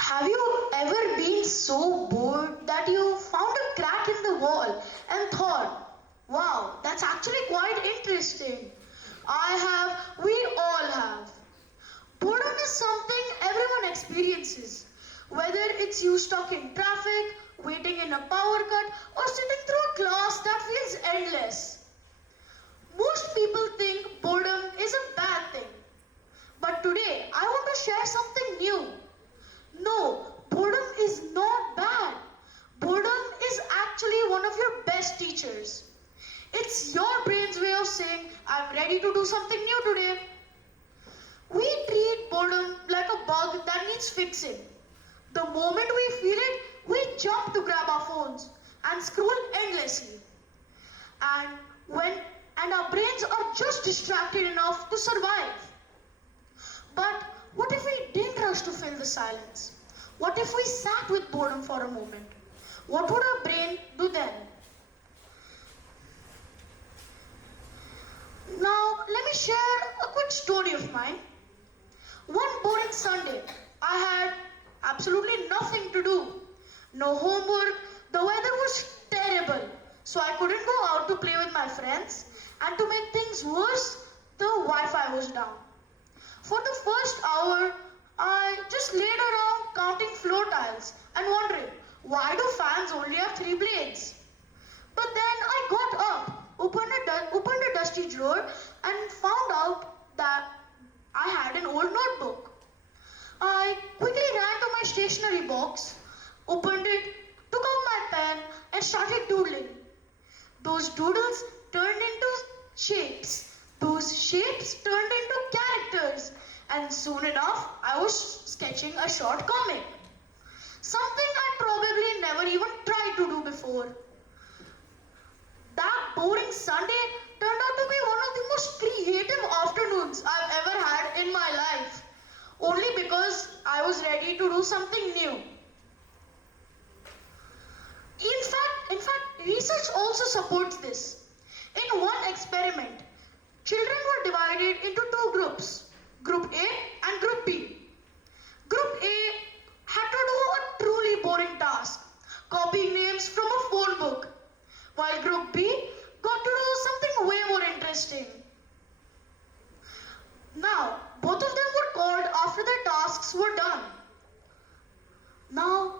Have you ever been so bored that you found a crack in the wall and thought, wow, that's actually quite interesting? We all have. Boredom is something everyone experiences. Whether it's you stuck in traffic, waiting in a power cut, or sitting through a class that feels endless. Most people think boredom is a bad thing. But today, I want to share something new. No, boredom is not bad. Boredom is actually one of your best teachers. It's your brain's way of saying, I'm ready to do something new today. We treat boredom like a bug that needs fixing. The moment we feel it, we jump to grab our phones and scroll endlessly. And when and our brains are just distracted enough to survive. But what if we didn't rush to fill the silence? What if we sat with boredom for a moment? What would our brain do then? Now, let me share a quick story of mine. One boring Sunday, I had absolutely nothing to do. No homework, the weather was terrible, so I couldn't go out to play with my friends. And to make things worse, the Wi-Fi was down. For the first hour, I just laid around counting floor tiles and wondering, why do fans only have 3 blades? But then I got up, opened a dusty drawer and found out that I had an old notebook. I quickly ran to my stationery box, opened it, took out my pen and started doodling. Those doodles turned into shapes. Those shapes turned into characters. And soon enough, I was sketching a short comic. Something I probably never even tried to do before. That boring Sunday turned out to be one of the most creative afternoons I've ever had in my life. Only because I was ready to do something new. In fact, research also supports this. In one experiment, children were divided into two groups, Group A and Group B. Group A had to do a truly boring task, copying names from a phone book, while Group B got to do something way more interesting. Now, both of them were called after their tasks were done. Now,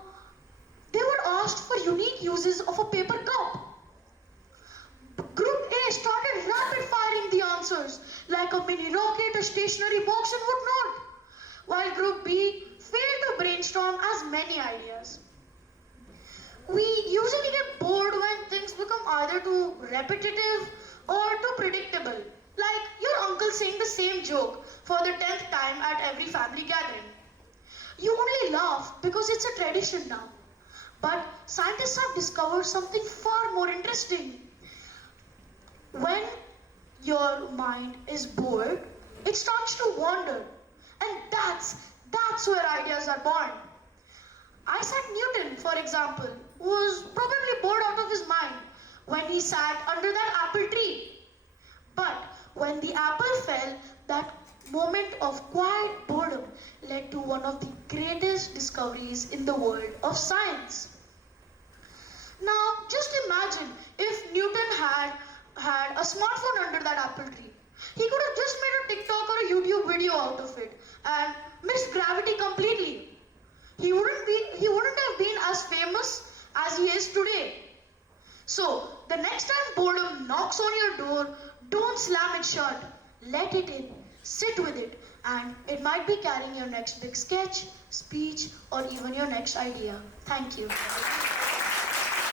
they were asked for unique uses of a paper cup. Group A started rapid firing the answers like a mini rocket, a stationary box and whatnot, while Group B failed to brainstorm as many ideas. We usually get bored when things become either too repetitive or too predictable, like your uncle saying the same joke for the 10th time at every family gathering. You only laugh because it's a tradition now. But scientists have discovered something far more interesting. When your mind is bored, it starts to wander. And that's where ideas are born. Isaac Newton, for example, was probably bored out of his mind when he sat under that apple tree. But when the apple fell, that moment of quiet boredom led to one of the greatest discoveries in the world of science. Now, just imagine if Newton had a smartphone under that apple tree. He could have just made a TikTok or a YouTube video out of it and missed gravity completely. He wouldn't have been as famous as he is today. So, the next time boredom knocks on your door, don't slam it shut. Let it in, sit with it, and it might be carrying your next big sketch, speech, or even your next idea. Thank you.